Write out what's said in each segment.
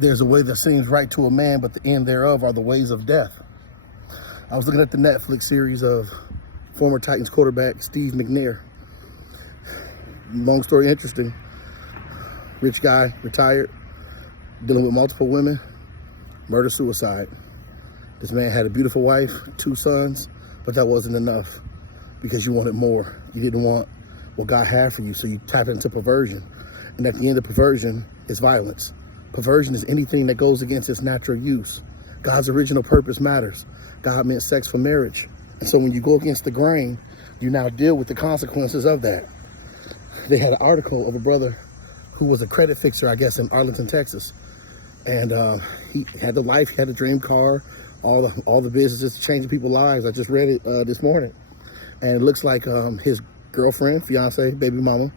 There's a way that seems right to a man, but the end thereof are the ways of death. I was looking at the Netflix series of former Titans quarterback Steve McNair. Long story interesting. Rich guy, retired, dealing with multiple women, murder-suicide. This man had a beautiful wife, 2 sons, but that wasn't enough because you wanted more. You didn't want what God had for you, so you tapped into perversion. And at the end of perversion is violence. Perversion is anything that goes against its natural use. God's original purpose matters. God meant sex for marriage. And so when you go against the grain, you now deal with the consequences of that. They had an article of a brother who was a credit fixer, I guess, in Arlington, Texas. And he had the life, he had a dream car, all the businesses changing people's lives. I just read it this morning. And it looks like his girlfriend, fiance, baby mama,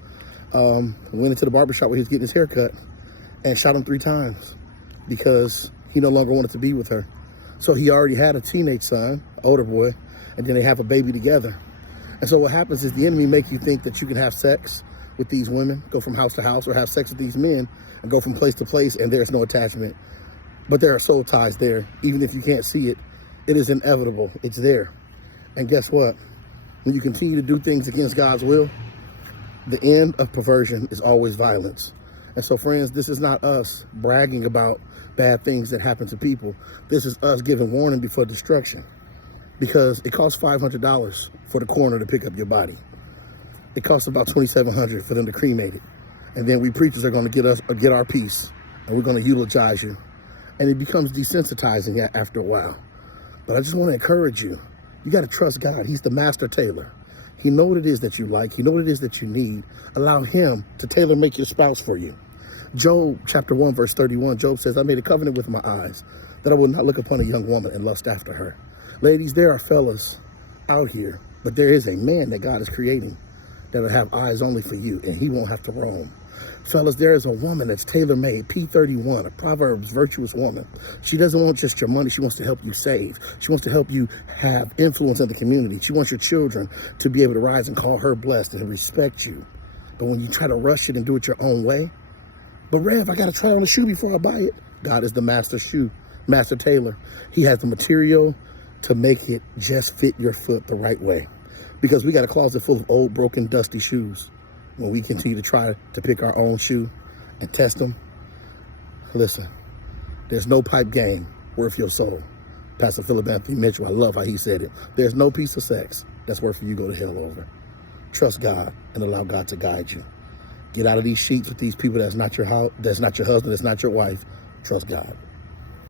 went into the barbershop where he was getting his hair cut and shot him 3 times because he no longer wanted to be with her. So he already had a teenage son, older boy, and then they have a baby together. And so what happens is the enemy makes you think that you can have sex with these women, go from house to house, or have sex with these men and go from place to place, and there's no attachment. But there are soul ties there. Even if you can't see it, it is inevitable. It's there. And guess what? When you continue to do things against God's will, the end of perversion is always violence. And so, friends, this is not us bragging about bad things that happen to people. This is us giving warning before destruction. Because it costs $500 for the coroner to pick up your body. It costs about $2,700 for them to cremate it. And then we preachers are going to get our piece, and we're going to eulogize you. And it becomes desensitizing after a while. But I just want to encourage you. You got to trust God. He's the Master Tailor. He knows what it is that you like. He knows what it is that you need. Allow him to tailor make your spouse for you. Job chapter 1, verse 31, Job says, I made a covenant with my eyes that I would not look upon a young woman and lust after her. Ladies, there are fellas out here, but there is a man that God is creating that will have eyes only for you, and he won't have to roam. Fellas, there is a woman that's tailor-made, P31, a Proverbs virtuous woman. She doesn't want just your money. She wants to help you save. She wants to help you have influence in the community. She wants your children to be able to rise and call her blessed and respect you. But when you try to rush it and do it your own way, but Rev, I got to try on a shoe before I buy it. God is the master tailor. He has the material to make it just fit your foot the right way. Because we got a closet full of old, broken, dusty shoes. When we continue to try to pick our own shoe and test them, listen, there's no pipe game worth your soul. Pastor Philip Anthony Mitchell, I love how he said it. There's no piece of sex that's worth for you to go to hell over. Trust God and allow God to guide you. Get out of these sheets with these people that's not your house, that's not your husband, that's not your wife. Trust God.